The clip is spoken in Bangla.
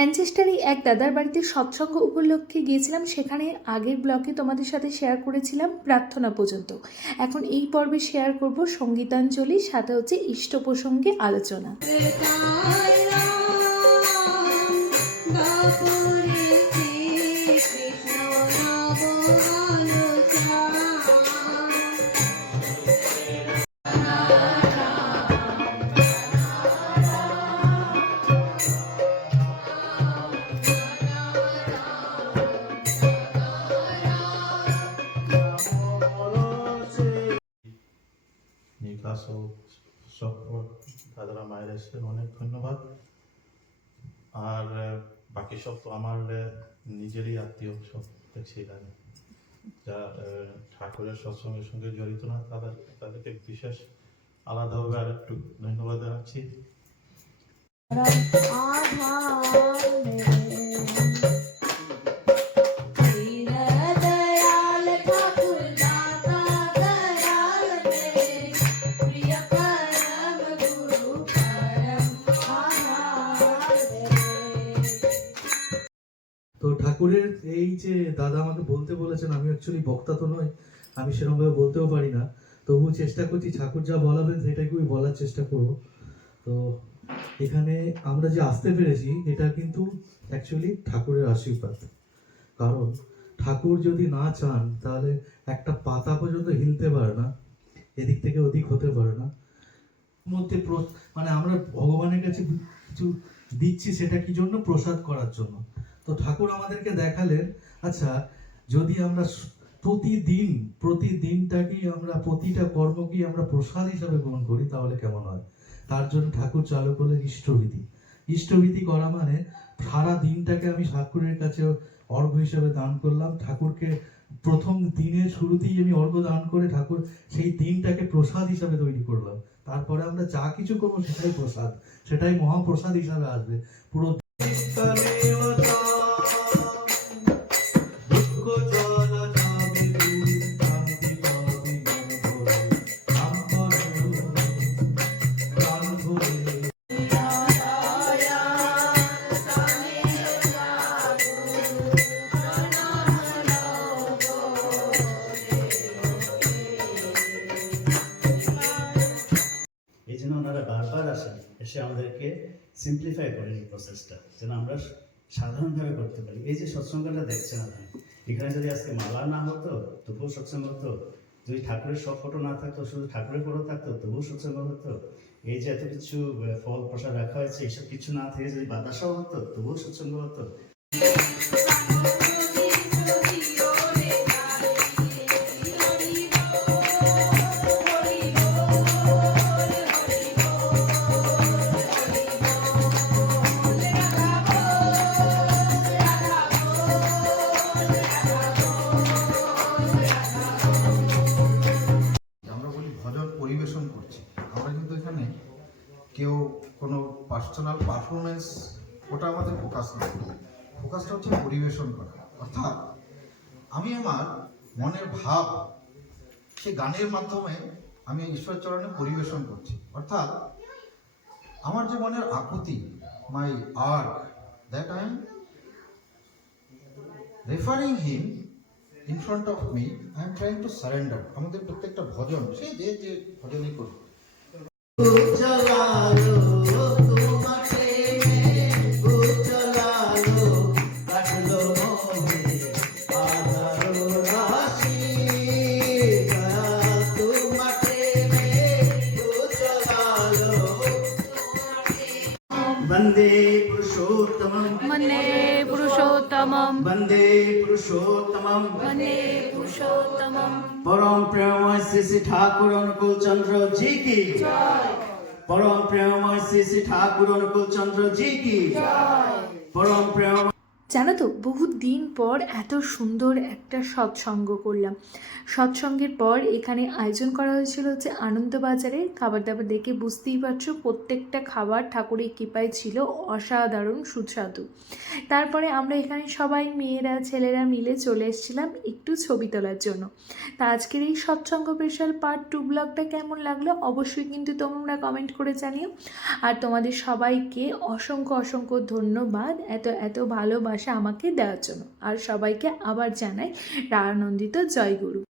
ম্যানচেস্টারে এক দাদার বাড়িতে সৎসঙ্গ উপলক্ষে গিয়েছিলাম। সেখানে আগের ব্লকে তোমাদের সাথে শেয়ার করেছিলাম প্রার্থনা পর্যন্ত। এখন এই পর্বে শেয়ার করব সঙ্গীতাঞ্জলি, সাথে হচ্ছে ইষ্ট প্রসঙ্গে আলোচনা। ও দাদারা মায়ের এসে অনেক ধন্যবাদ আর বাকি সব তো আমার নিজেরই আত্মীয় সব দেখছি এখানে ঠাকুরের সৎসঙ্গের সঙ্গে জড়িত না তাদের তাদেরকে বিশেষ আলাদাভাবে আর একটু ধন্যবাদ জানাচ্ছি তো ঠাকুরের এই যে দাদা আমাকে বলতে বলেছেন, আমি অ্যাকচুয়ালি বক্তা তো নই, আমি সেরকমভাবে বলতেও পারি না। তবু চেষ্টা করছি, ঠাকুর যা বলাবেন সেটাকেই বলার চেষ্টা করব। তো এখানে আমরা যে আসতে পেরেছি, এটা কিন্তু অ্যাকচুয়ালি ঠাকুরের আশীর্বাদ। কারণ ঠাকুর যদি না চান, তাহলে একটা পাতা পর্যন্ত হিলতে পারে না, এদিক থেকে ওদিক হতে পারে না। মধ্যে মানে আমরা ভগবানের কাছে কিছু দিচ্ছি, সেটা কি জন্য? প্রসাদ করার জন্য। তো ঠাকুর আমাদেরকে দেখালেন আচ্ছা যদি আমরা প্রতিদিন প্রতিদিনটাকেই আমরা, প্রতিটা কর্মকেই আমরা প্রসাদ হিসাবে গ্রহণ করি, তাহলে কেমন হয়? তার জন্য ঠাকুর চালু করলেন ইষ্টবিধি ইষ্টবিধি করা মানে সারা দিনটাকে আমি ঠাকুরের কাছে অর্ঘ্য হিসাবে দান করলাম, ঠাকুরকে প্রথম দিনের শুরুতেই আমি অর্ঘ্য দান করে ঠাকুর সেই দিনটাকে প্রসাদ হিসাবে তৈরি করলাম। তারপরে আমরা যা কিছু করব সেটাই প্রসাদ, সেটাই মহাপ্রসাদ হিসাবে আসবে। পুরো এসে আমাদেরকে সিম্পলিফাই করে এই প্রসেসটা যেন আমরা সাধারণভাবে করতে পারি। এই যে সৎসঙ্গটা দেখছেন আপনি, এখানে যদি আজকে মালা না হতো, তবুও সৎসঙ্গ হতো। যদি ঠাকুরের সব ফটো না থাকতো, শুধু ঠাকুরের ফটো থাকতো, তবুও সৎসঙ্গ হতো। এই যে এত কিছু ফল প্রসাদ রাখা হয়েছে, এসব কিছু না থেকে যদি বাতাসাও হতো, তবুও সৎসঙ্গ হতো। পার্সোনাল পারফরমেন্স ওটা আমাদের ফোকাস না। ফোকাসটা হচ্ছে পরিবেশন করা। অর্থাৎ, আমি আমার মনের ভাব, সে গানের মাধ্যমে আমি ঈশ্বর চরণে পরিবেশন করছি। অর্থাৎ, আমার যে মনের আকুতি my heart that I am referring him in front of me I am trying to surrender আমাদের প্রত্যেকটা ভজন, সে যে যে ভজনই করুক। वन्दे पुरुषोत्तमम् वन्दे पुरुषोत्तमम् वन्दे पुरुषोत्तमम् वन्दे पुरुषोत्तमम् परम प्रेममय श्री श्री ठाकुर अनुकूल चंद्र जी की परम प्रेममय श्री श्री ठाकुर अनुकूल चन्द्र जी की परम प्रेम জানো তো বহু দিন পর এত সুন্দর একটা সৎসঙ্গ করলাম। সৎসঙ্গের পর এখানে আয়োজন করা হয়েছিল হচ্ছে আনন্দবাজারে। খাবার দাবার দেখে বুঝতেই পারছ, প্রত্যেকটা খাবার ঠাকুরের কৃপায় ছিল, অসাধারণ, সুস্বাদু। তারপরে আমরা এখানে সবাই মেয়েরা, ছেলেরা মিলে চলে এসেছিলাম একটু ছবি তোলার জন্য। তা আজকের এই সৎসঙ্গ স্পেশাল পার্ট টু ব্লগটা কেমন লাগল অবশ্যই কিন্তু তোমরা কমেন্ট করে জানিও। আর তোমাদের সবাইকে অসংখ্য অসংখ্য ধন্যবাদ। এত এত ভালোবাসা আমাকে দেওয়ার জন্য। আর সবাইকে আবার জানাই রানন্দিত জয়গুরু।